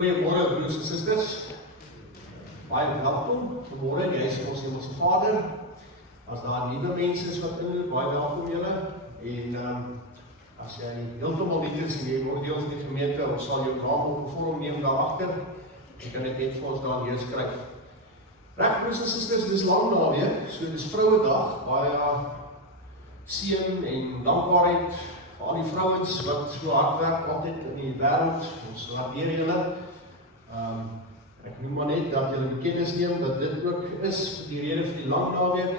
Goeiemôre broers en susters. Baie welkom. Vanmôre, jy is ons Hemelse Vader. As daar nuwe mense is wat inloop, baie welkom julle. En as jy heeltemal nie is en jy word deel van die gemeente, ons sal jou naam op 'n vorm neem daar agter. Jy kan dit net vir ons daar neerskryf. Reg broers en susters, dis lang naweek, so dis Vrouedag, baie seën en dankbaarheid vir al die vrouens wat so hard werk altyd in die wêreld. Ons waardeer julle. Ek noem maar net dat julle kennis neem dat dit ook is die rede vir die lang naweek.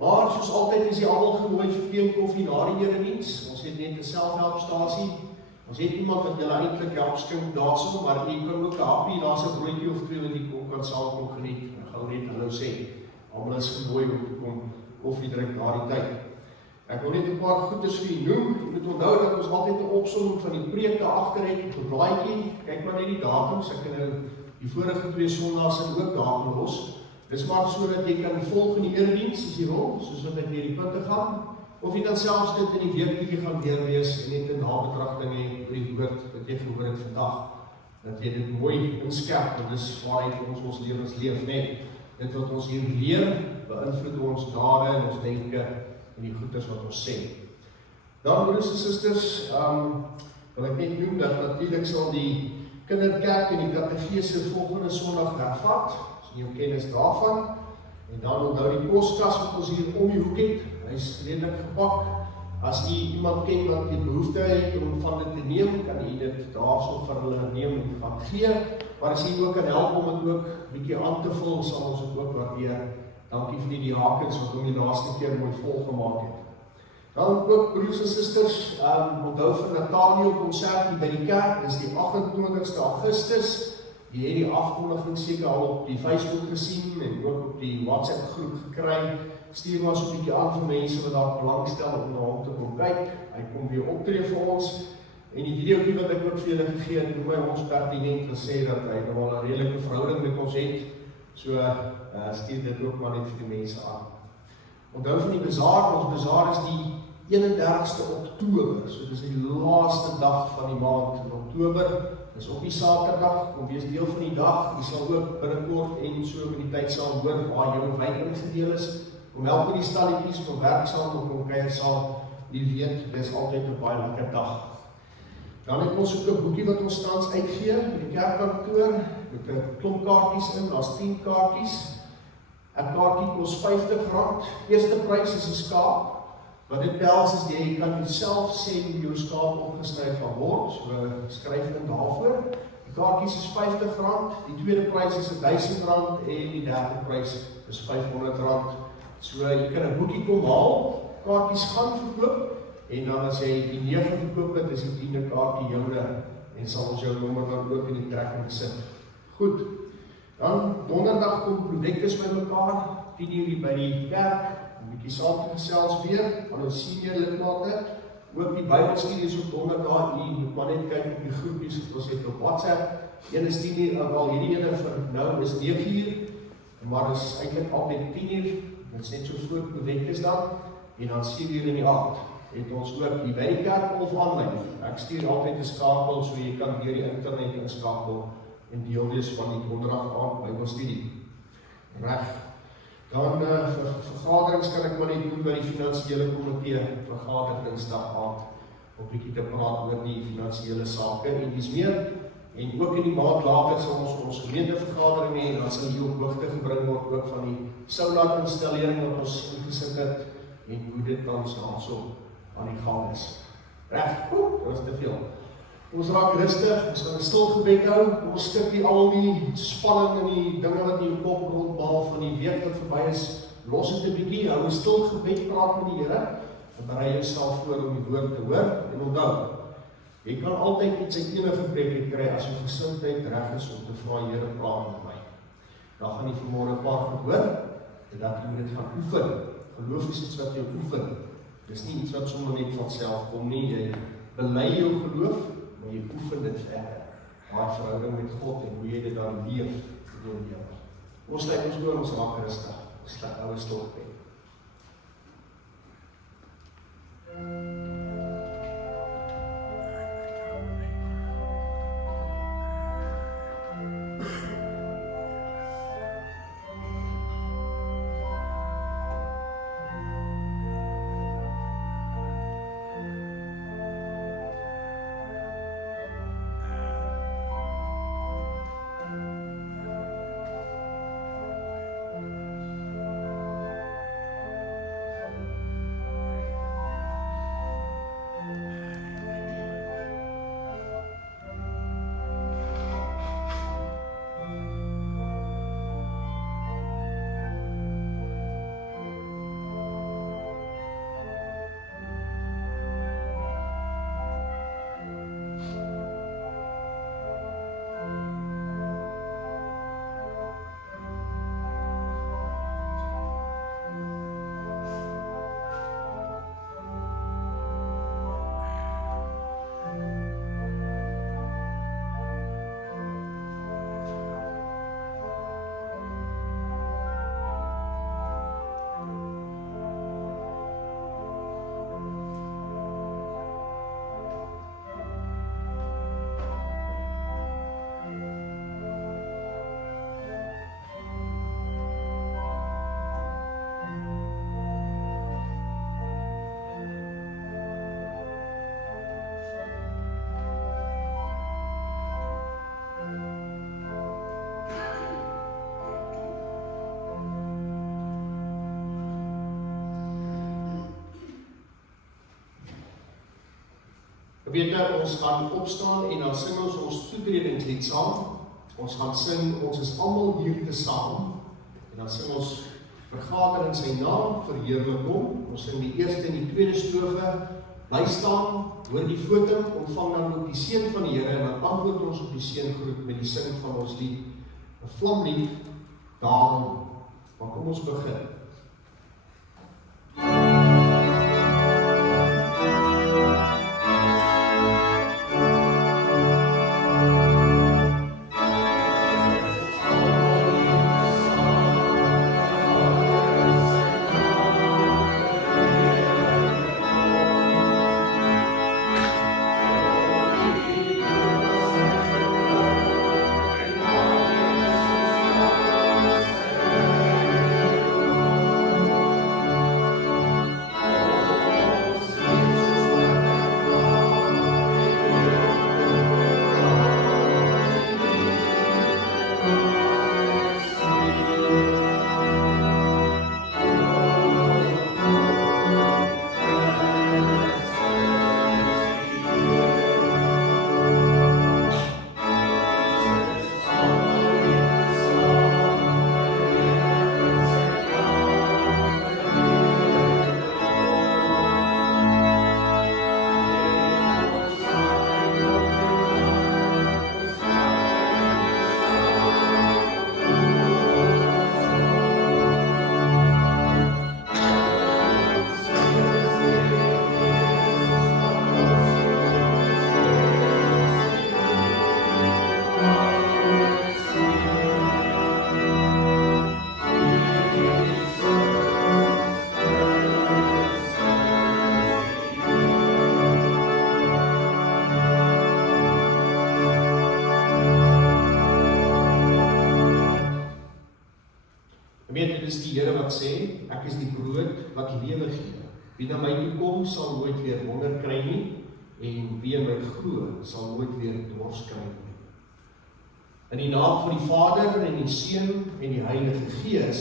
Maar soos altyd is jy almal genooi vir tee en koffie na die erediens. Ons het net 'n selfhelpstasie. Ons het iemand wat julle eintlik help skink daarso, maar jy kan ook 'n happie, daar's 'n broodjie of twee wat jy kan saamkom geniet. En gou net hallo sê. Almal is genooi om te kom koffie drink na die tyd. Ek wil net 'n paar goeders vir julle noem. Jy moet onthou dat ons altyd 'n opsomming van die preek daar agter het op 'n blaadjie. Kyk maar net die datums. Ek kan nou die vorige 2 Sondae en ook daar los. Dis maar sodat jy kan volg in die erediens as jy wil, soos wat ek deur die punte gaan. Of jy kan selfs dit in die week bietjie gaan deurlees en net 'n nabetragting hê oor die woord wat jy gehoor het vandag. Dat jy dit mooi inskerp, want dis waaruit ons lewens leef, net. Dit wat ons hier leer, beïnvloed ons dade en ons denke en die goeders wat ons sê. Dan broers en susters, wil ek net noem dat natuurlik sal die kinderkerk en die katedese volgende Sondag hervat, so jy kennis daarvan. En dan onthou die poskas wat ons hier om die hoek het, hy is redelik gepak. As jy iemand ken wat die behoefte het om van dit te neem, kan jy dit daarso vir hulle neem en gaan gee. Maar as jy ook kan help om dit ook bietjie aan te vul, sal ons dit ook waardeer. Dankie vir die diakens wat hom die laaste keer mooi volgemaak het. Dan ook broers en susters, onthou vir Nathaniel konsert hier by die kerk, dis die 28ste Augustus. Jy het die afkondiging seker al op die Facebook gesien en ook op die WhatsApp groep gekry. Stuur maar so 'n bietjie aan vir mense wat daar belangstel om na hom te kom kyk. Hy kom weer optree vir ons. En die videoetjie wat ek ook vir julle gegee het, noem my ons pertinent gesê dat hy nou al 'n redelike verhouding met ons het. So stuur dit ook maar net vir die mense aan. Onthou van die bazaar, ons bazaar is die 31ste Oktober, so dis die laaste dag van die maand in Oktober. Dis op die Saterdag, kom wees deel van die dag. Jy sal ook binnekort en so met die tyd sal hoor waar jou wijk ingedeel is. Kom help met die stalletjies, kom werk saam, kom kuier saam. Jy weet, dis altyd 'n baie lekker dag. Dan het ons ook 'n boekie wat ons tans uitgee in die kerkkantoor met 'n klomp kaartjies in, daar's 10 kaartjies. 'n kaartjie kos R50. Eerste prys is 'n skaap. Wat dit behels is jy kan self sê hoe jou skaap opgesny gaan word, so skryf in daarvoor. Die kaartjies is R50, die tweede prys is R1000 en die derde prys is R500. So jy kan 'n boekie kom haal, kaartjies gaan verkoop en dan as jy die 9 verkoop het, is die 10de kaartjie joune en sal ons jou nommer dan ook in die trekking sit. Goed, dan donderdag kom projektes by mekaar, 10:00 by die kerk. 'n bietjie saam te gesels weer, aan ons senior lidmate, ook die Bybelstudies op donderdag, jy moet maar net kyk op die groepies wat ons het op WhatsApp. Een is 10:00, wel hierdie ene vir nou is 9:00, maar is eintlik altyd 10:00, dit is net so vroeg projektes dan, en dan 7:00 in die aand, het ons ook hier by die kerk of aanlyn. Ek stuur altyd 'n skakel, so jy kan deur die internet inskakel en deel wees van die donderdag aand Bybelstudie. Reg. Dan vir vergaderings kan ek maar net doen by die finansiële komitee vergader Dinsdag aand om bietjie te praat oor die finansiële sake en dis meer. En ook in die maand later sal ons gemeentevergadering hê en dan sal hier op hoogte gebring word ook van die solar installering wat ons ingesit het en hoe dit dan so aan die gang is. Reg, dit was te veel. Ons raak rustig, ons gaan 'n stil gebed hou, ons skik nie al die spanning en die dinge wat in jou kop rondmaal van die week wat verby is, los dit 'n bietjie, hou 'n stil gebed, praat met die Here, en berei jouself voor om die woord te hoor, en onthou, jy kan altyd iets uit enige preek kry as jou gesindheid reg is om te vra, Here, praat met my. Dan gaan jy vanmôre 'n paar goed hoor, en dat jy dit gaan oefen. Geloof is iets wat jy oefen. Dis nie iets wat sommer net van self kom nie, jy bely jou geloof, maar jy oefen dit verder. Daai verhouding met God en hoe jy dit dan leef deur die jaar. Ons sluit ons oor, ons raak rustig. Ons sluit ouer stil gebed. Peter, ons gaan opstaan en dan sing ons toetredingslied saam. Ons gaan sing, ons is almal hier te saam. En dan sing ons vergader in sy naam, verheerlik hom. Ons sing die eerste en die tweede strofe. Bly staan, hoor die fotum, ontvang dan ook die seën van die Here en dan antwoord ons op die seëngroet met die sing van ons lied, 'n vlamlied, daarom. Maar kom ons begin. Dit is die Here wat sê, ek is die brood wat lewe gee. Wie na my toe kom, sal nooit weer honger kry nie, en wie in my glo, sal nooit weer dors kry nie. In die naam van die Vader en die Seun en die Heilige Gees,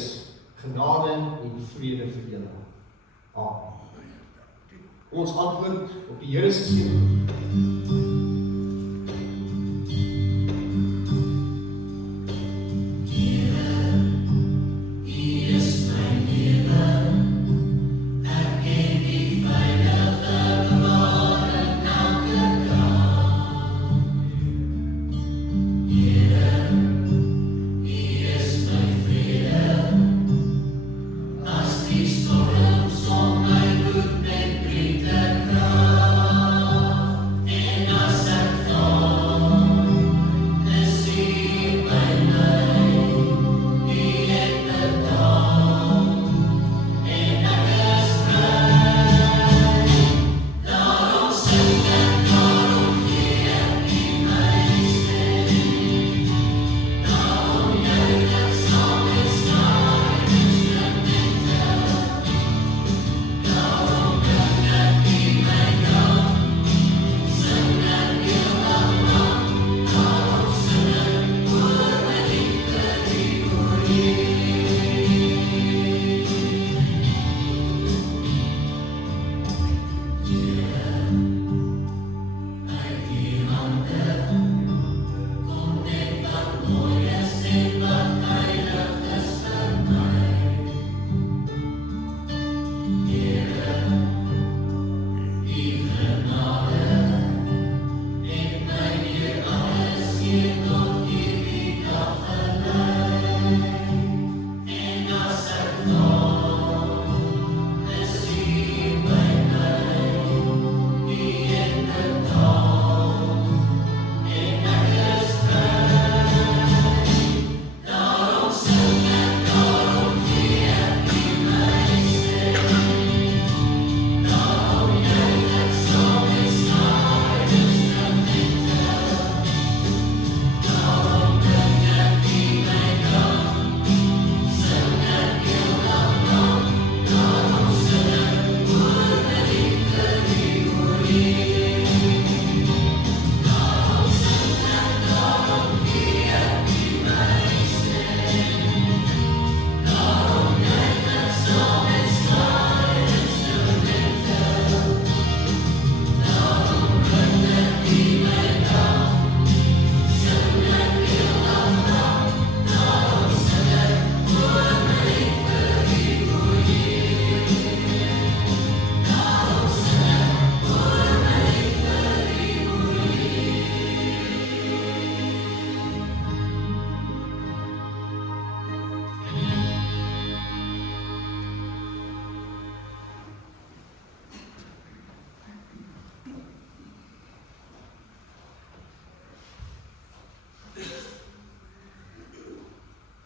genade en vrede vir julle. Amen. Ons antwoord op die Here se seën. In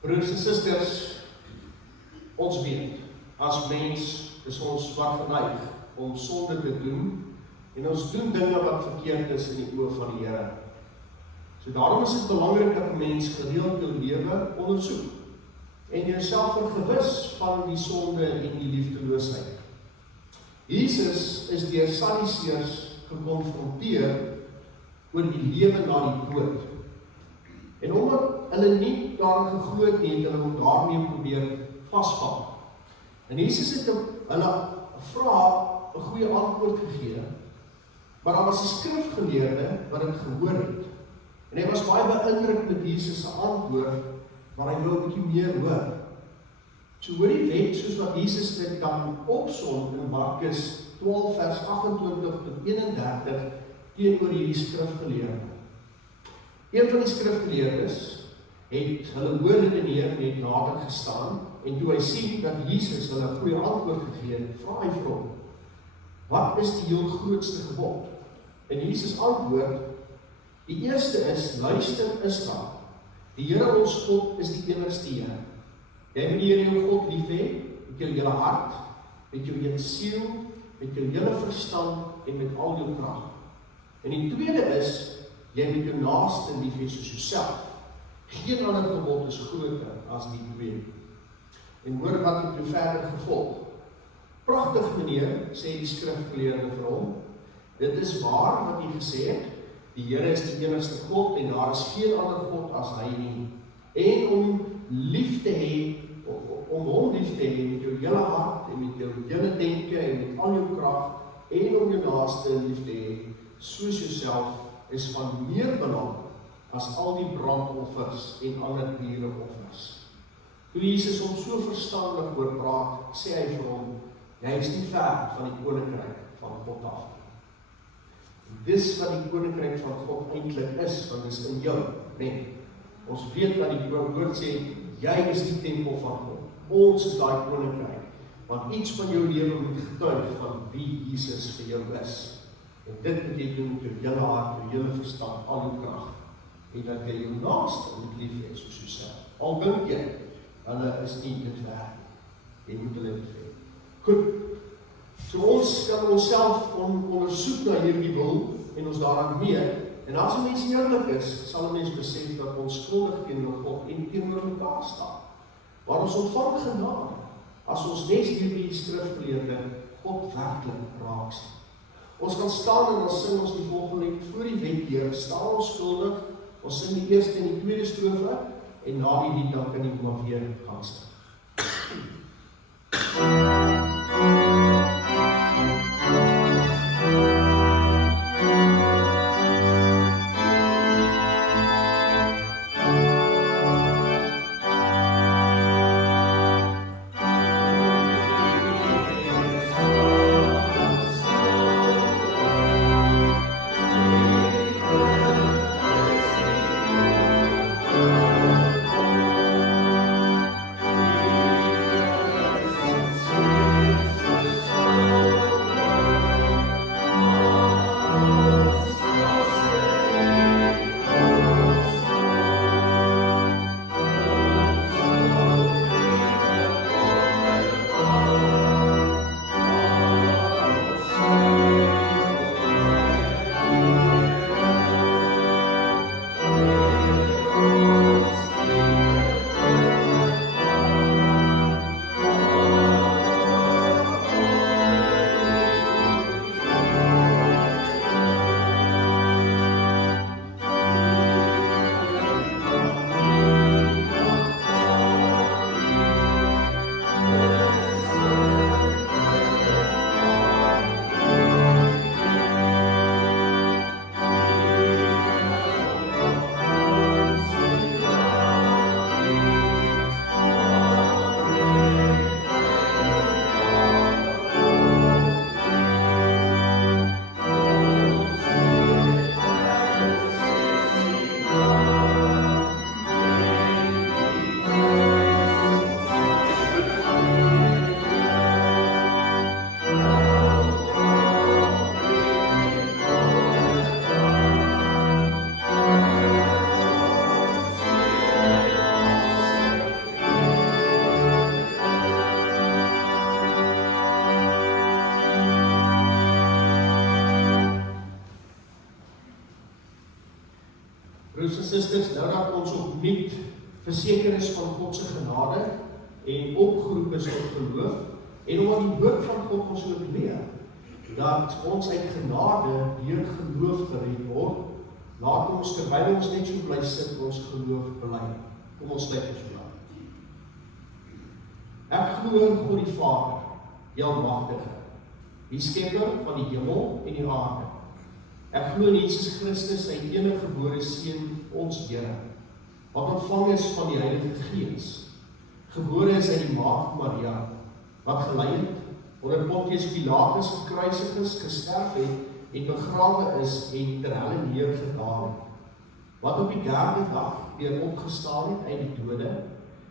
Broers en susters, ons weet, as mens is ons wat geneig om sonde te doen, en ons doen dinge wat verkeerd is in die oë van die Here. So daarom is dit belangrik dat 'n mens gereeld jou lewe ondersoek, en jouself vergewis van die sonde en die liefdeloosheid. Jesus is deur Sadduseërs gekonfronteer oor die lewe na die dood. En omdat hulle nie daarin geglo het nie, het hulle hom daarmee probeer vasvang. En Jesus het hulle 'n vraag, 'n goeie antwoord gegee, maar daar was 'n skrifgeleerde wat dit gehoor het. En hy was baie beïndruk met Jesus se antwoord, maar hy wil 'n bietjie meer hoor. So hoor die wet soos wat Jesus dit dan opsom in Markus 12 vers 28 tot 31 teenoor hierdie skrifgeleerde. Een van die skrifgeleerdes het hulle hoor redeneer net nader gestaan, en toe hy sien dat Jesus hulle 'n goeie antwoord gegee het, vra hy vir hom: "Wat is die heel grootste gebod?" En Jesus antwoord: "Die eerste is, luister Israel, die Here ons God is die enigste Here. Jy moet die Here jou God lief hê, met jou hele hart, met jou hele siel, met jou hele verstand en met al jou krag. En die tweede is, jy moet jou naaste lief hê soos jouself. Geen ander gebod is groter as die twee." En hoor wat het toe verder gevolg. "Pragtig meneer," sê die skrifgeleerde vir hom, "dit is waar wat jy gesê het, die Here is die enigste God en daar is geen ander God as hy nie. En om lief te hê, om hom lief te hê met jou hele hart en met jou hele denke en met al jou krag en om jou naaste lief te hê soos jouself is van meer belang as al die brandoffers en ander diereoffers." Toe Jesus hom so verstandig oor praat, sê hy vir hom: "Jy is nie ver van die koninkryk van God af nie." Dis wat die koninkryk van God eintlik is, want dit is in jou, nee. Ons weet dat die woord sê, jy is die tempel van God. Ons is daai koninkryk, want iets van jou lewe moet getuig van wie Jesus vir jou is. En dit moet jy doen met jou hele hart, jou hele verstand, al jou krag. En dat jy jou naaste moet lief hê soos jouself. Al dink jy, hulle is nie dit werd. Jy moet hulle lief hê. Goed. So ons kan onsself ondersoek na hierdie wil en ons daaraan meet. En as 'n mens eerlik is, sal 'n mens besef dat ons skuldig teenoor God en teenoor mekaar staan. Maar ons ontvang genade as ons net hierdie skrifgeleerde God werklik raak sien. Ons kan staan en dan sing ons die volgende lied: "Voor die wet, Heer, staan ons skuldig." Ons sing die eerste en die tweede strofe en na die lied dan kan jy maar weer gaan sing. Broers en susters, nou dat ons opnuut verseker is van God se genade en opgeroep is tot geloof, en omdat die woord van God ons ook leer, dat ons uit genade deur geloof gered word, laat ons terwyl ons net so bly sit, ons geloof bely. Kom ons sluit ons bly. Ek glo in God die Vader, die Almagtige, die skepper van die hemel en die aarde. Ek glo in Jesus Christus, sy enige gebore Seun, ons Here, wat ontvang is van die Heilige Gees, gebore is uit die maagd Maria, wat gelei het, onder Pontius Pilatus gekruisig is, gesterf het, en begrawe is en ter helle neergedaal het, wat op die derde dag weer opgestaan het uit die dode,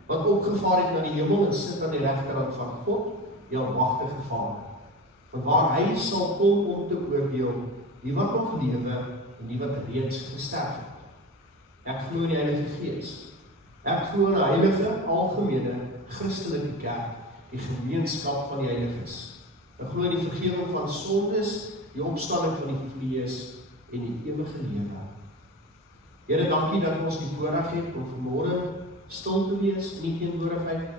wat opgevaar het na die hemel en sit aan die regterhand van God, die Almagtige Vader, vanwaar hy sal kom om te oordeel die wat nog lewe en die wat reeds gesterf het. Ek glo in die Heilige Gees. Ek glo in 'n heilige, algemene, Christelike kerk, die gemeenskap van die heiliges. Ek glo in die vergifnis van sondes, die opstanding van die vlees en die ewige lewe. Here, dankie dat ons die voorreg het om vanmôre stil te wees in die teenwoordigheid,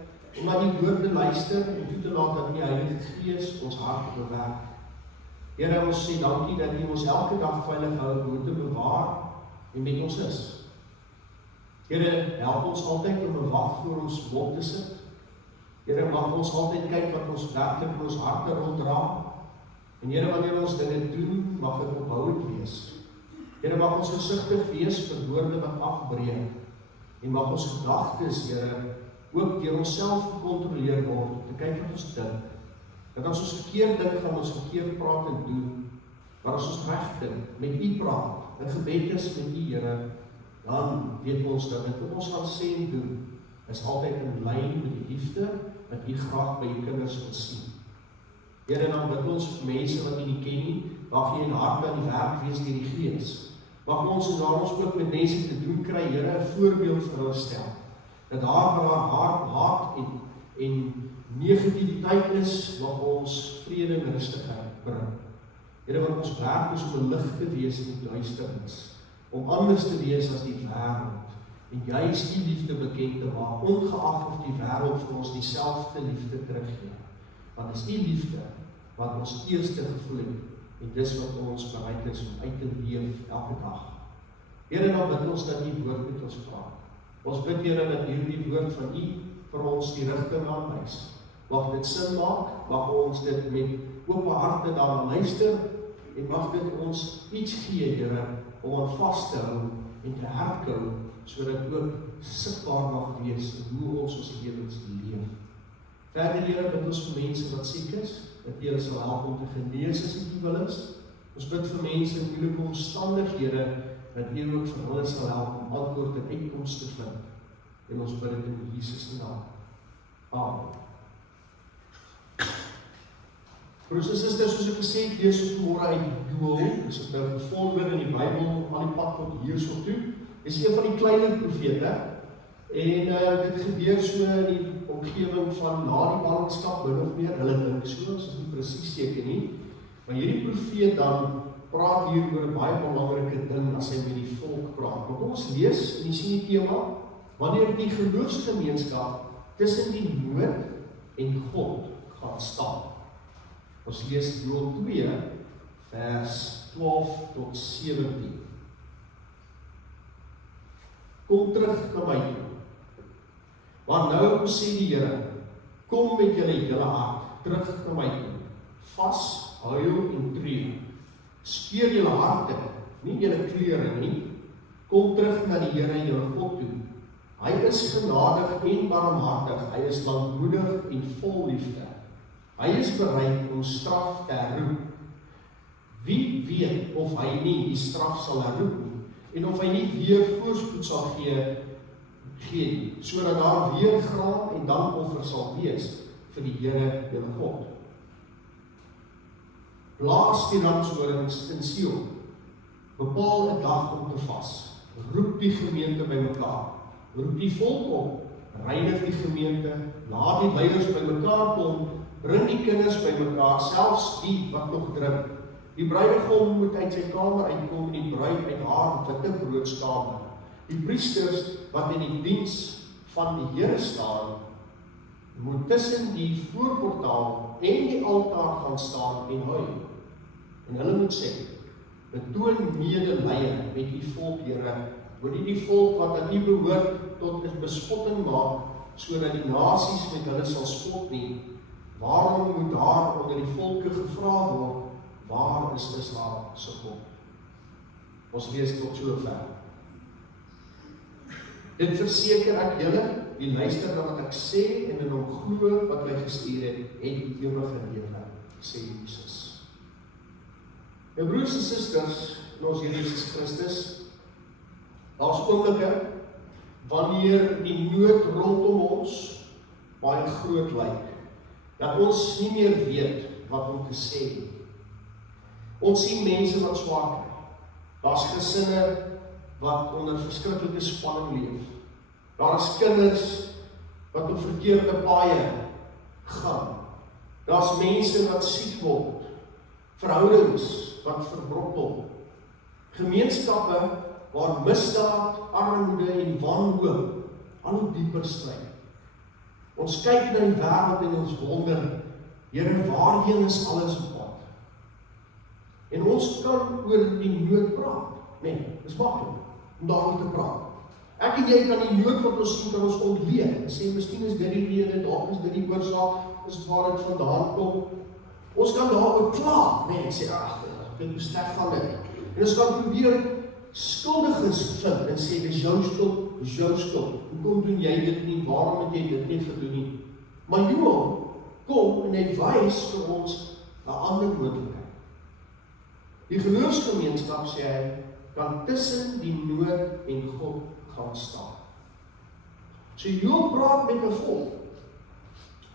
om na die woord te luister en toe te laat dat die Heilige Gees ons hart bewerk. Here, ons sê dankie dat U ons elke dag veilig hou, om te bewaar en met ons is. Here, help ons altyd om 'n wag voor ons mond te sit. Here, mag ons altyd kyk wat ons werklik in ons harte ronddra. En Here, wanneer ons dinge doen, mag dit opbouend wees. Here, mag ons versigtig wees vir woorde wat afbreek. En mag ons gedagtes, Here, ook deur onsself gekontroleer word, om te kyk wat ons dink. Dat as ons verkeerd dink, gaan ons verkeerd praat en doen. Maar as ons reg dink, met U praat, in gebed is met U, Here, dan weet ons dat dit wat ons gaan sê en doen, is altyd in lyn met die liefde wat U graag by U kinders wil sien. Here, dan bid ons vir mense wat U nie ken nie, mag U in harte aan die werk wees deur die Gees. Mag ons en daar ons ook met mense te doen kry, Here, 'n voorbeeld vir hulle stel. Dat daar waar hart, haat en negativiteit is, mag ons vrede en rustigheid bring. Here, wat ons werk is om 'n lig te wees in die duisternis, om anders te wees as die wêreld, en juist die liefde bekend te maak, ongeag of die wêreld vir ons dieselfde liefde teruggee. Want is die liefde wat ons eerste gevoel het, en dis wat ons bereid is om uit te leef elke dag. Here, dan bid ons dat U woord met ons praat. Ons bid, Here, dat hierdie woord van U vir ons die rigting aanwys. Mag dit sin maak, mag ons dit met oop harte daarna luister, en mag dit ons iets gee, Here, om aan vas te hou en te herkou, sodat ook sigbaar mag wees in hoe ons lewens leef. Verder, Here, bid ons vir mense wat siek is, dat U sal help om te genees as U wil is. Ons bid vir mense in moeilike omstandighede, dat U ook vir hulle sal help om antwoord en uitkomste te vind. En ons bid dit in Jesus se naam. Amen. Broers en susters, soos ek gesê het, lees ons môre uit Joël. Dis het nou gevolg in die Bybel aan die pad tot hierso toe. Dis een van die kleiner profete. En dit gebeur so in die omgewing van na die ballingskap, min of meer, hulle dink so, ons is nie presies seker nie. Maar hierdie profeet dan praat hier oor 'n baie belangrike ding as hy met die volk praat. Maar kom ons lees, en jy sien die tema, wanneer die geloofsgemeenskap tussen die nood en God gaan staan. Ons lees Joël 2, vers 12 tot 17. Kom terug na my toe. Want nou sê die Here, kom met julle hele hart terug na my toe. Vas, huil en treur. Skeur julle harte, nie julle klere nie. Kom terug na die Here julle God toe. Hy is genadig en barmhartig, hy is lankmoedig en vol liefde. Hy is bereid om straf te herroep. Wie weet of hy nie die straf sal herroep nie, en of hy nie weer voorspoed sal gee nie, sodat daar weer graan en dankoffer sal wees vir die Here julle God. Blaas die ramshorings in Sion, bepaal 'n dag om te vas, roep die gemeente bymekaar, roep die volk op, reinig die gemeente, laat die leiers bymekaar kom, bring die kinders bymekaar, selfs die wat nog drink. Die bruidegom moet uit sy kamer uitkom en die bruid uit haar witte broodskamer. Die priesters wat in die diens van die Here staan, moet tussen die voorportaal en die altaar gaan staan en huil. En hulle moet sê, betoon medelee met die volk, Here, moet die volk wat aan U behoort tot 'n bespotting maak, sodat die nasies met hulle sal spot nie. Waarom moet daar onder die volke gevra word, waar is Israel se God? Ons lees tot sover. Dit verseker ek julle, die luister na wat ek sê en in hom glo wat hy gestuur het die ewige lewe, sê Jesus. My broers en susters, in ons Here Jesus Christus, daar's oomblikke wanneer die nood rondom ons baie groot lyk, dat ons nie meer weet wat om te sê nie. Ons sien mense wat swaar kry. Daar's gesinne wat onder verskriklike spanning leef. Daar is kinders wat op verkeerde paaie gaan. Daar's mense wat siek word. Verhoudings wat verbrokkel. Gemeenskappe waar misdaad, armoede en wanhoop al hoe dieper stry. Ons kyk na die wêreld en ons wonder, Here, waarheen is alles op pad? En ons kan oor die nood praat. Nee, dis maklik om daaroor te praat. Ek en jy kan die nood wat ons sien, kan ons ontleed. En sê, miskien is dit die rede, dalk is dit die oorsaak, is waar dit vandaan kom. Ons kan daaroor kla. Nee, en sê, ag, kyk hoe sleg gaan dit. En ons kan probeer skuldiges vind en sê, dis jou skuld, dis jou skuld. Hoekom doen jy dit nie? Waarom het jy dit nie gedoen nie? Maar Joel kom en hy wys vir ons 'n ander moontlikheid. Die geloofsgemeenskap, sê hy, kan tussen die nood en God gaan staan. So Joel praat met 'n volk.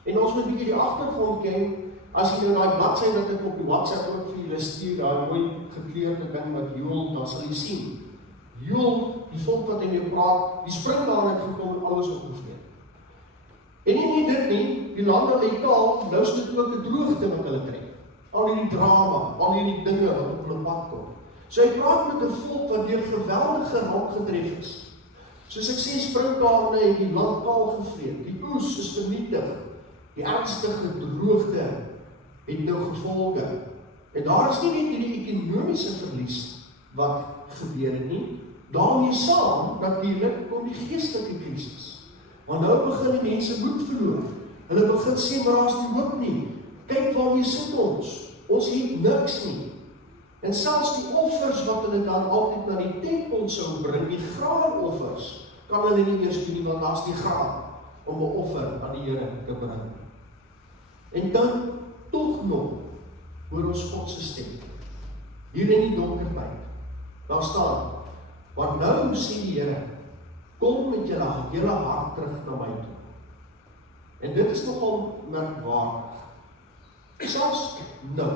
En ons moet 'n bietjie die agtergrond ken. As jy nou daai bladsy wat ek op die WhatsApp ook vir julle stuur, daai mooi gekleurde ding wat Joel, dan sal jy sien. Joel, die volk wat hy mee praat, die springkaan het gekom en alles opgevreet. En nie dit nie, die lande lê kaal, nou is dit ook 'n droogte wat hulle trek. Al hierdie drama, al hierdie dinge wat op hulle pad kom. So hy praat met 'n volk wat deur geweldige ramp getref is. Soos ek sê, springkane en die land kaal gevreet, die oes is vernietig, die ernstige droogte het nou gevolge. En daar is nie net hierdie ekonomiese verlies wat gebeur het nie, daarmee saam natuurlik kom die geestelike krisis. Want nou begin die mense moed verloor. Hulle begin sê, maar daar is nie hoop nie. Kyk waarmee sit ons. Ons het niks nie. En selfs die offers wat hulle dan altyd na die tempel sou bring, die graanoffers, kan hulle nie eers doen nie, want daar's die graan om 'n offer aan die Here te bring. En dan tog nog hoor ons God se stem. Hier in die donker tyd. Daar staan, want nou sê die Here, kom met julle hart terug na my toe. En dit is nogal merkwaardig. Selfs nou,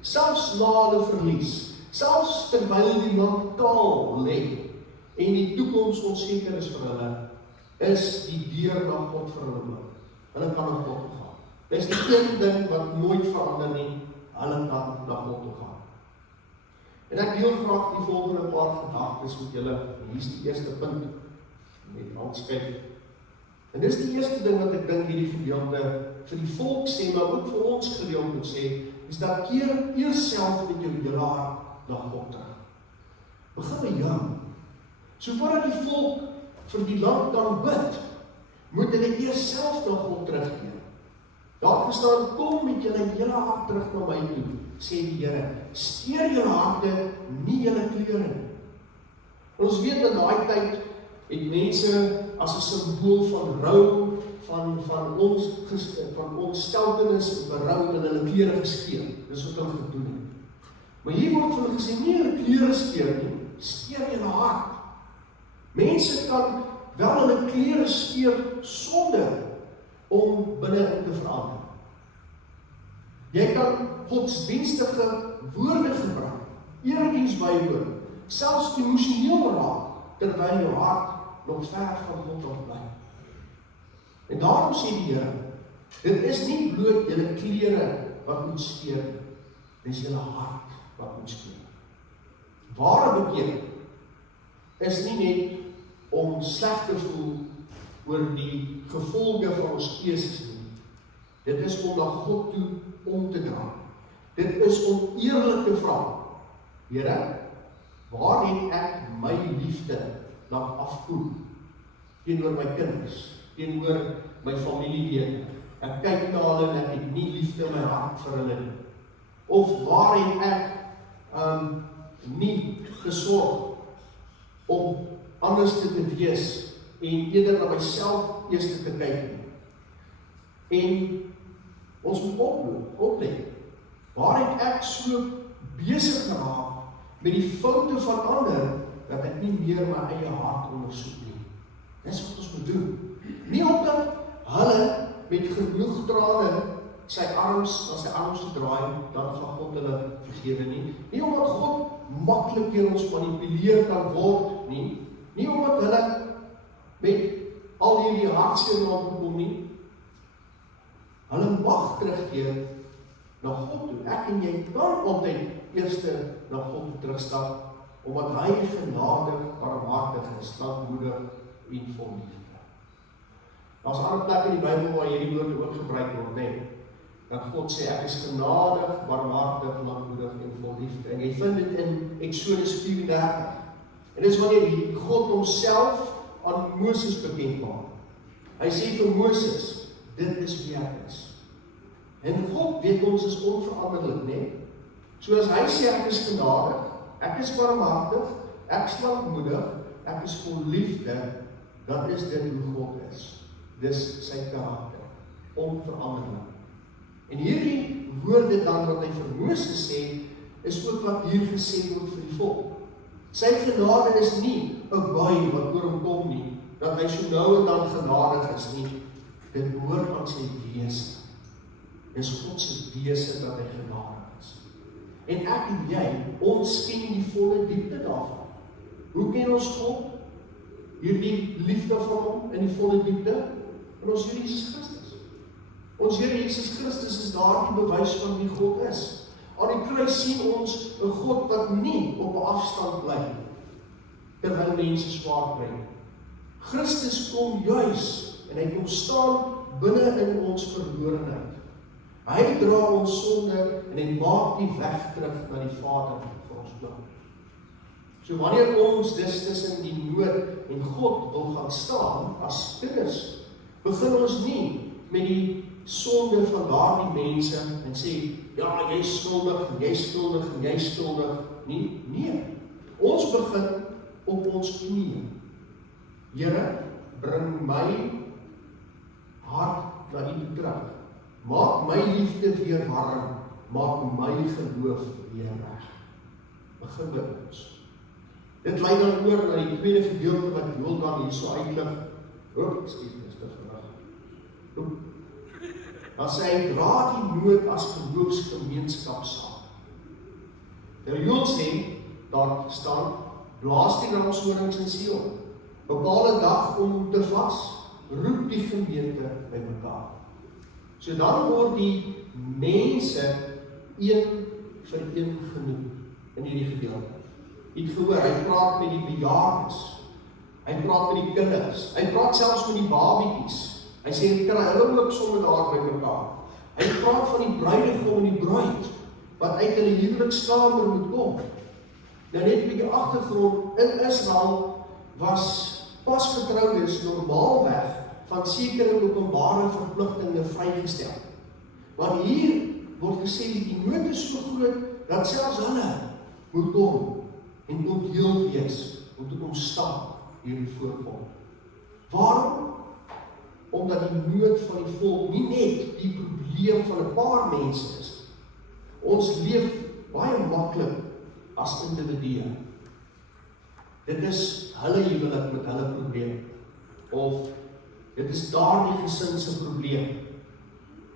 selfs na hulle verlies, selfs terwyl die land kaal lê en die toekoms onseker is vir hulle, is die deur na God vir hulle oop. Hulle kan na God toe gaan. Dis die een ding wat nooit verander nie, hulle kan na God toe gaan. En ek deel graag die volgende paar gedagtes met julle. Hier is die eerste punt met handskryf. En dis die eerste ding wat ek dink hierdie gedeelte vir die volk sê, maar ook vir ons gedeelte moet sê, is dat keer eers self met jou hele hart na God terug. Begin by jou. So voordat die volk vir die land kan bid, moet hulle eers self na God terugkeer. Daar gestaan, kom met julle hele hart terug na my toe, sê die Here, steur julle harte, nie julle klere nie. Ons weet in daai tyd het mense as 'n simbool van rou, van ontsteltenis berou en hulle klere geskeur. Dis wat hulle gedoen het. Maar hier word vir hulle gesê, nie hulle klere skeur nie, steur julle hart. Mense kan wel hulle klere skeur sonder om binne-in te verander. Jy kan godsdienstige woorde gebruik, erediens bywoon, selfs emosioneel raak, terwyl jou hart nog ver van God af bly. En daarom sê die Here, dit is nie bloot julle klere wat moet skeur nie, dis julle hart wat moet skeur. Ware bekering is nie net om sleg te voel oor die gevolge van ons keuses nie. Dit is om na God toe om te draai. Dit is om eerlik te vra, Here, waar het ek my liefde laat afkoel? Teenoor my kinders, teenoor my familielede. Ek kyk na hulle en ek het nie liefde in my hart vir hulle nie. Of waar het ek nie gesorg om anders te wees en eerder na myself eers te kyk nie. En ons moet oplet. Waar het ek so besig geraak met die foute van ander, dat ek nie meer my eie hart ondersoek nie. Dis wat ons moet doen. Nie omdat hulle met genoeg trane sy arms te draai, dan gaan God hulle vergewe nie. Nie omdat God maklik deur ons manipuleer kan word nie. Nie omdat hulle met al hierdie hartseer na hom kom nie. Hulle mag terugkeer na God toe. Ek en jy kan altyd eers na God toe terugstap, omdat hy genadig, barmhartig is, lankmoedig en vol liefde. Daar's 'n ander plek in die Bybel waar hierdie woorde ook gebruik word, nee. Dat God sê, ek is genadig, barmhartig, lankmoedig en vol liefde. En jy vind dit in Exodus 34. En dis wanneer God homself aan Moses bekend maak. Hy sê vir Moses, dit is wie ek is. En God weet ons is onveranderlik, nee. So as hy sê, ek is genadig, ek is barmhartig, ek is lankmoedig, ek is vol liefde, dan is dit hoe God is. Dis sy karakter, onveranderlik. En hierdie woorde dan wat hy vir Moses sê, is ook wat hier gesê word vir die volk. Sy genade is nie 'n baai wat oor hom kom nie, dat hy so nou en dan genadig is nie. Dit behoort aan sy wese. Dis God se wese dat hy genadig is. En ek en jy, ons ken die volle diepte daarvan. Hoe ken ons God? Hierdie liefde van hom in die volle diepte? In ons Here Jesus Christus. Ons Here Jesus Christus is daardie bewys van wie God is. Aan die kruis sien ons 'n God wat nie op 'n afstand bly terwyl mense swaar kry. Christus kom juis en hy kom staan binne in ons verlorenheid. Hy dra ons sonde en hy maak die weg terug na die Vader vir ons dood. So wanneer ons dus tussen die nood en God wil gaan staan as kinders, begin ons nie met die sonde van daardie mense en sê, ja, jy is skuldig, en jy is skuldig, en jy is skuldig. Nee. Ons begin op ons knieë. Here, bring my hart na U toe terug. Maak my liefde weer warm, maak my geloof weer reg. Begin by ons. Dit lei dan oor na die tweede gedeelte wat Joel dan hierso uitlig. Dan sê hy, dra die nood as geloofsgemeenskap saam. Nou Joel sê, daar staan, blaas die ramshorings in Sion, bepaal 'n dag om te vas, roep die gemeente by mekaar. So dan word die mense een vir een genoem in hierdie gedeelte. Jy het gehoor, hy praat met die bejaardes, hy praat met die kinders, hy praat selfs met die babietjies. Hy sê, kry hulle ook sommer daar by mekaar. Hy praat van die bruidegom en die bruid, wat uit hulle huwelikskamer moet kom. Nou net 'n bietjie agtergrond, in Israel was pasgetroudes normaalweg van sekere openbare verpligtinge vrygestel. Maar hier word gesê, die nood is so groot, dat selfs hulle moet kom en ontheel wees, om te kom staan hierdie voorkom. Waarom? Omdat die nood van die volk nie net die probleem van 'n paar mense is. Ons leef baie maklik as individue. Dit is hulle huwelik met hulle probleem. Of dit is daardie gesin se probleem.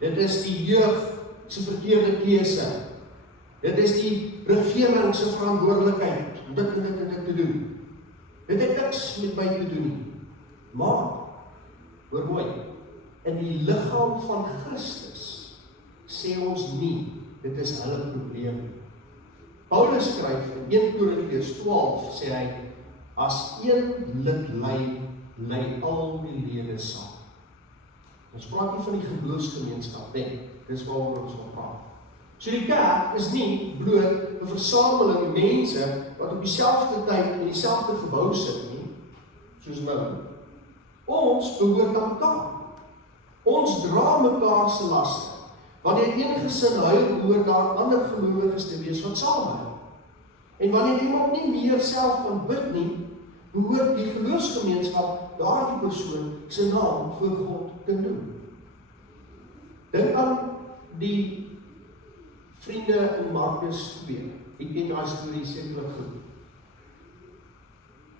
Dit is die jeug se verkeerde keuse. Dit is die regering se verantwoordelikheid om dit en dit te doen. Dit het niks met my te doen nie. Maar hoor mooi, in die liggaam van Christus sê ons nie, dit is hulle probleem. Paulus skryf in 1 Korintiërs 12, sê hy, as een lid lei al die lede saam. Ons praat nie van die geloofsgemeenskap, nee, dis waaroor ons wil praat. So die kerk is nie bloot 'n versameling mense wat op dieselfde tyd in dieselfde gebou sit nie, soos nou. Ons behoort aan mekaar. Ons dra mekaar se laste. Wanneer een gesin huil, behoort daar ander gelowiges te wees wat saam huil. En wanneer iemand nie meer self kan bid nie, behoort die geloofsgemeenskap daardie persoon se naam voor God te noem. Dink aan die vriende in Markus 2. Ek ken daai storie sekerlik goed.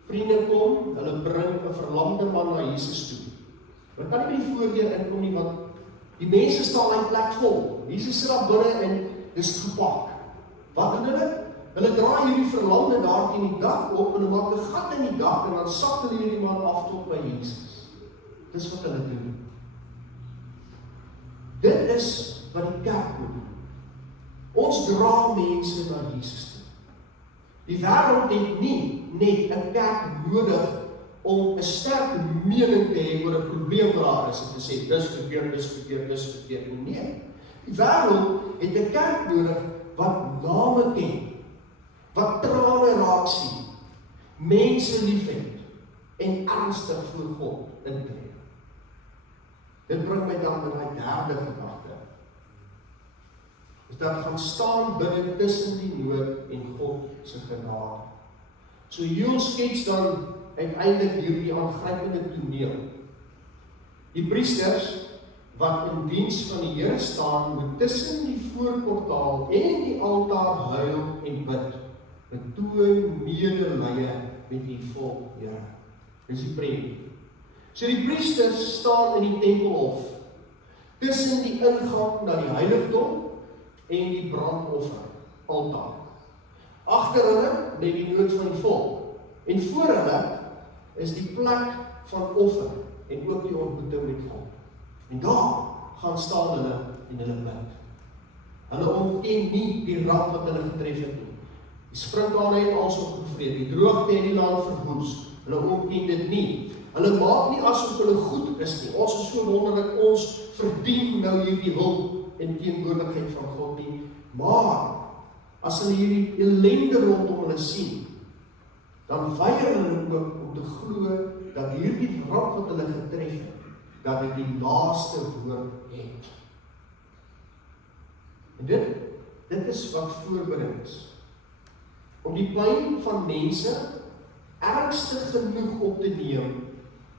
Vriende kom, hulle bring 'n verlamde man na Jesus toe. Hulle kan nie by die voordeur inkom nie, want die mense staan in plek vol. Jesus sit daar binne en dis gepak. Wat doen hulle? Hulle draai hierdie verlamde daar teen die dak op en hulle maak 'n gat in die dak en dan sak hulle hierdie man af tot by Jesus. Dis wat hulle doen. Dit is wat die kerk moet doen. Ons dra mense na Jesus toe. Die wêreld het nie net 'n kerk nodig om 'n sterk mening te hê oor 'n probleem wat daar is en te sê dis verkeerd. Nee. Die wêreld het 'n kerk nodig wat name ken, wat trane raak sien, mense liefhet en ernstig voor God intree. Dit bring my dan by daai derde gedagte. Is dat gaan staan binne tussen die nood en God se genade. So Joel skets dan uiteindelik hierdie aangrypende toneel. Die priesters wat in diens van die Here staan, moet tussen die voorportaal en die altaar huil en bid. Betoon medelee met die volk, Here. Dis die prentjie. So die priesters staan in die tempelhof, tussen die ingang na die heiligdom en die brandoffer, altaar. Agter hulle lê die nood van die volk, en voor hulle is die plek van offer, en ook die ontmoeting met God. En daar gaan staan hulle en hulle bid. Hulle ontken nie die ramp wat hulle getref het nie. Die sprinkane het alles opgevreet, die droogte het die land verwoes. Hulle ontken dit nie. Hulle maak nie asof hulle goed is nie. Ons is so wonderlik, ons verdien nou hierdie hulp en teenwoordigheid van God nie. Maar as hulle hierdie ellende rondom hulle sien, dan weier hulle ook om te glo dat hierdie ramp wat hulle getref het, dat dit die laaste woord het. En dit is wat voorbereiding is. Om die pyn van mense ernstig genoeg op te neem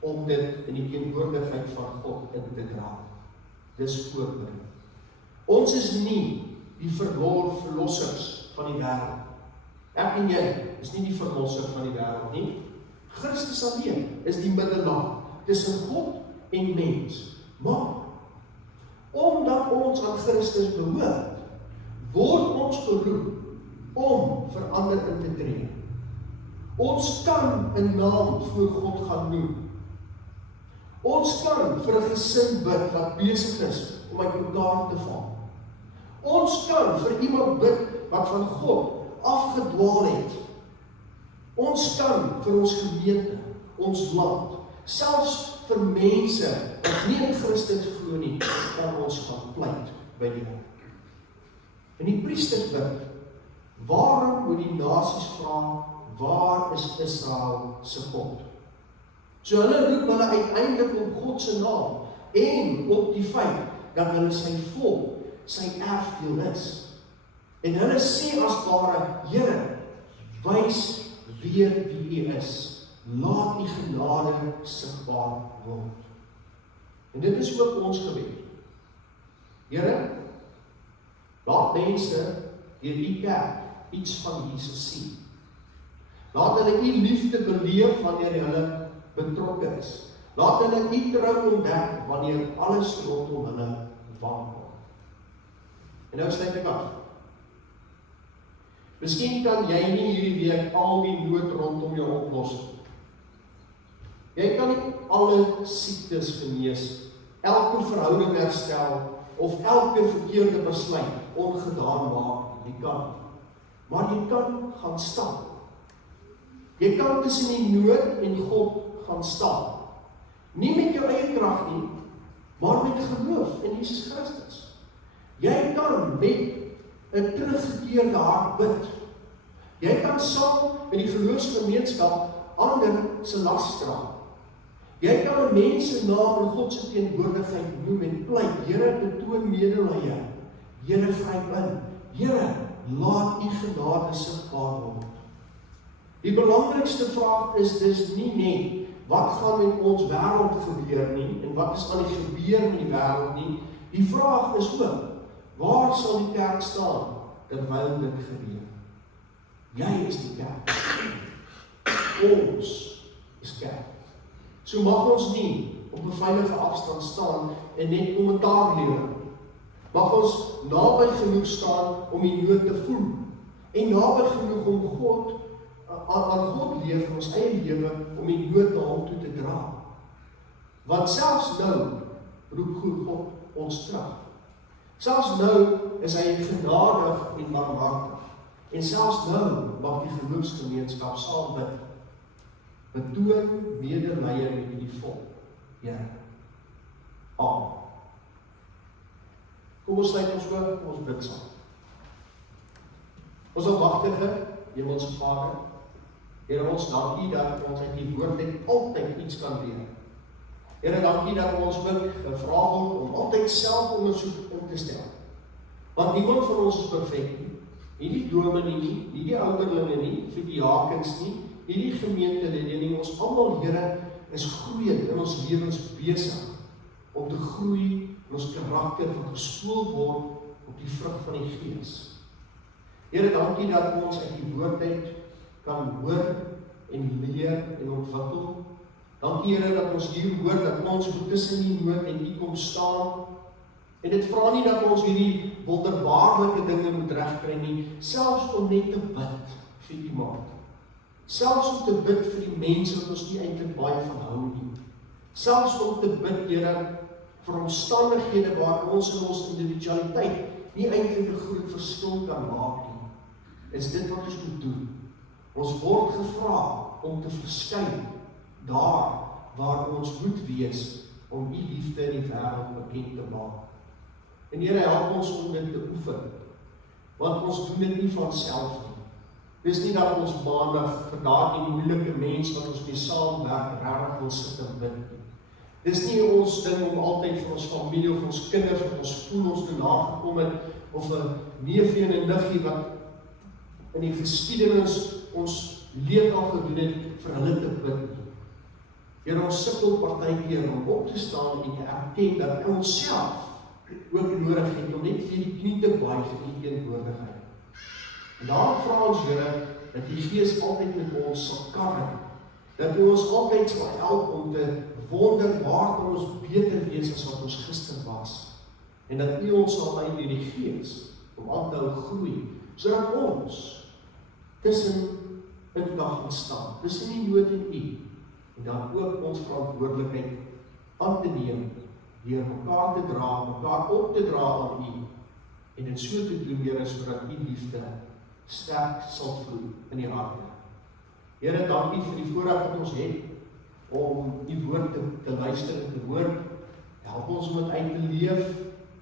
om dit in die teenwoordigheid van God in te dra. Dis voorbereiding. Ons is nie die verlossers van die wêreld. Ek en jy is nie die verlosser van die wêreld nie. Christus alleen is die middelaar tussen God en mens. Maar omdat ons aan Christus behoort, word ons geroep om verander in te tree. Ons kan 'n naam voor God gaan noem. Ons kan vir 'n gesin bid wat besig is om uit mekaar te val. Ons kan vir iemand bid wat van God afgedwaal het. Ons kan vir ons gemeente, ons land, selfs vir mense wat nie in Christus glo nie, kan ons gaan pleit by die Here. En die priesters bid, waarom moet die nasies vra, waar is Israel se God? So hulle roep hulle uiteindelik op God se naam en op die feit dat hulle sy volk, sy erfdeel is. En hulle sê as ware, Here, wys weer wie U is. Laat die genade sigbaar word. En dit is ook ons gebed. Here, laat mense deur U kerk iets van Jesus sien. Laat hulle U liefde beleef wanneer hulle betrokke is. Laat hulle U trou ontdek wanneer alles rondom hulle wankel. En nou sluit ek af. Miskien kan jy nie hierdie week al die nood rondom jou oplos nie. Jy kan nie alle siektes genees, elke verhouding herstel, of elke verkeerde besluit ongedaan maak. Jy kan. Maar jy kan gaan staan. Jy kan tussen die nood en God gaan staan. Nie met jou eie krag nie, maar met geloof in Jesus Christus. Jy kan met 'n teruggekeerde hart bid. Jy kan saam in die geloofsgemeenskap ander se las dra. Jy kan 'n mens se naam in God se teenwoordigheid noem en pleit, Here, betoon medelee. Here, gryp in. Here, laat u genade sigbaar word. Die belangrikste vraag is dus nie net wat gaan met ons wêreld gebeur nie en wat is aan die gebeur in die wêreld nie. Die vraag is ook, waar sal die kerk staan terwyl dit gebeur? Jy is die kerk. Ons is kerk. So mag ons nie op 'n veilige afstand staan en net kommentaar lewer. Mag ons naby genoeg staan om die nood te voel en naby genoeg om aan God leef in ons eie lewe om die nood na hom toe te dra. Want selfs nou roep God ons terug. Selfs nou is hy genadig en barmhartig. En selfs nou mag die geloofsgemeenskap saam bid. Betoon medelee met die volk. Here. Amen. Kom ons sluit ons oë, kom ons bid saam. Ons almagtige Hemelse Vader, Here, ons dankie dat ons uit die woord altyd iets kan leer. Here, dankie dat ons ook gevra word om altyd selfondersoek in te stel. Want niemand van ons is perfek nie. Nie die dominee nie, nie die ouderlinge nie, vir die diakens nie, nie die gemeentelede nie. Ons almal, Here, is groeiend in ons lewens besig om te groei in ons karakter wat geskool word op die vrug van die Gees. Here, dankie dat ons uit die woord uit kan hoor en leer en ontwikkel. Dankie Here dat ons hier hoor dat ons tussen die nood en U kom staan. En dit vra nie dat ons hierdie wonderbaarlike dinge moet regkry nie, selfs om net te bid vir iemand. Selfs om te bid vir die mense wat ons nie eintlik baie van hou nie. Selfs om te bid, Here, vir omstandighede waar ons in ons individualiteit nie eintlik 'n groot verskil kan maak nie. Is dit wat ons moet doen? Ons word gevra om te verskyn daar waar ons moet wees om U liefde in die wêreld bekend te maak. En Here, help ons om dit te oefen, want ons doen dit nie van self nie. Dis nie dat ons maandag vir daardie moeilike mens wat ons mee saamwerk regtig wil sit en bid nie. Dis nie ons ding om altyd vir ons familie of ons kinders wat ons voel ons toe nagekom het, of 'n neefie en 'n niggie wat in die geskiedenis ons leed al gedoen het, vir hulle te bid nie. Here, ons sukkel partykeer om op te staan en te erken dat ons self ook nodig het om net vir die knie te buig in U teenwoordigheid. En daarom vra ons, Here, dat die Gees altyd met ons sal karre, dat U ons altyd sal help om te wonder waar kan ons beter wees as wat ons gister was, en dat U ons sal lei deur die Gees om aan te hou groei, sodat ons tussen in kan staan, tussen die nood en U, en dan ook ons verantwoordelikheid aan te neem, deur mekaar te dra, mekaar op te dra aan U, en dit so te doen, Here, sodat U liefde sterk sal vloei in die harte. Here, dankie vir die voorreg wat ons het, om U woord te luister en te hoor. Help ons om dit uit te leef.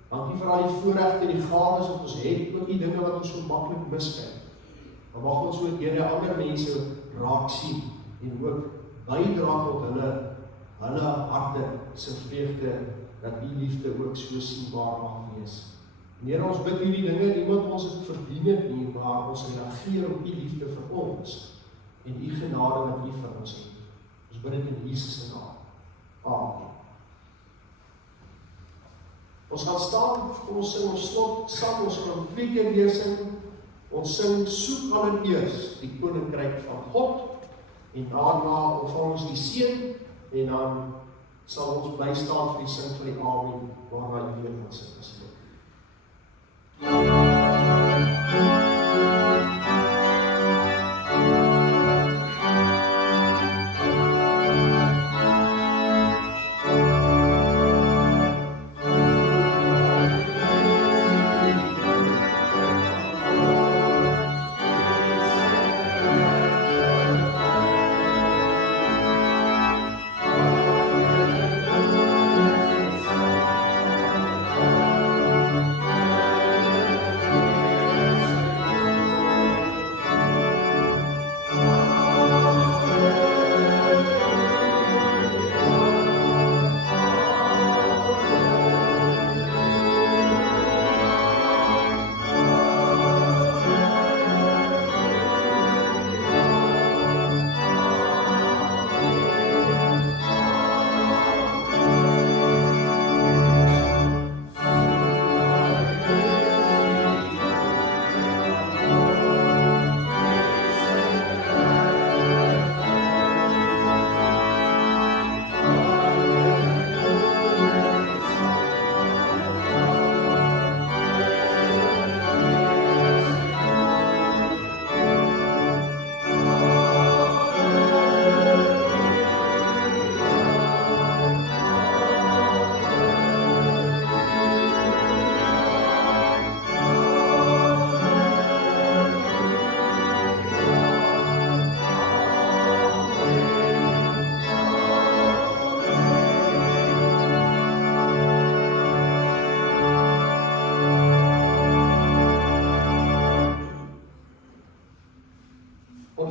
Dankie vir al die voorregte en die gawes wat ons het, ook die dinge wat ons so maklik miskyk. Maar mag ons ook, Here, ander mense raak sien, en ook bydra tot hulle harte se vreugde, dat U liefde ook so sienbaar mag wees. Here, ons bid hierdie dinge, niemand ons het verdien het nie, maar ons reageer op U liefde vir ons, en U genade wat U vir ons het. Ons bid dit in Jesus se naam. Amen. Ons gaan staan, ons sing ons slot, saam ons gaan 2 keer weer sing. Ons sing soek allereers die koninkryk van God, en daarna ontvang ons die seën, en dan sal ons bly staan vir die sing van die Amen, waarna U weer gaan sit asseblief.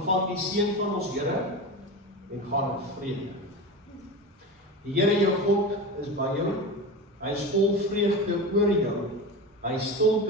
ontvang die seën van ons Here en gaan in vrede. Die Here jou God is by jou, hy is vol vreugde oor jou, hy stil